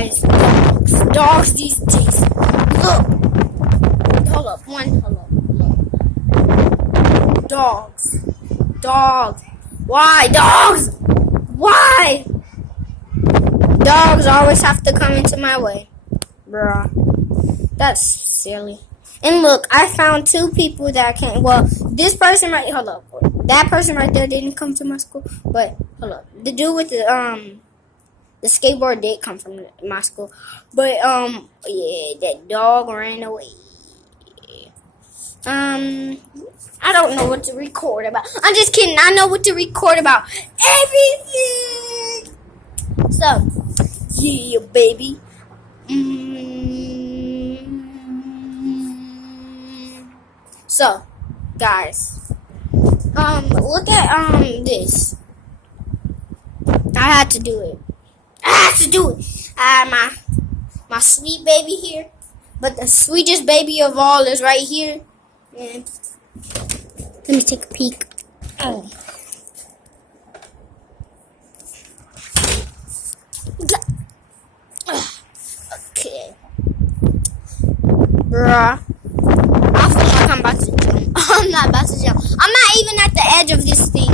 guys, dogs these days. Look, hold up. Dogs. Why dogs? Why? Dogs always have to come into my way, bruh. That's silly. And look, I found 2 people that can't. Well, this person right. Hold up. That person right there didn't come to my school. But hold up. The dude with the skateboard did come from my school. But yeah, that dog ran away. I don't know what to record about. I'm just kidding. I know what to record about. Everything. So, yeah, baby. So, guys, look at this. I had to do it. I had my sweet baby here, but the sweetest baby of all is right here. And let me take a peek. Oh. Okay. Bruh. I feel like I'm about to jump. I'm not about to jump. I'm not even at the edge of this thing.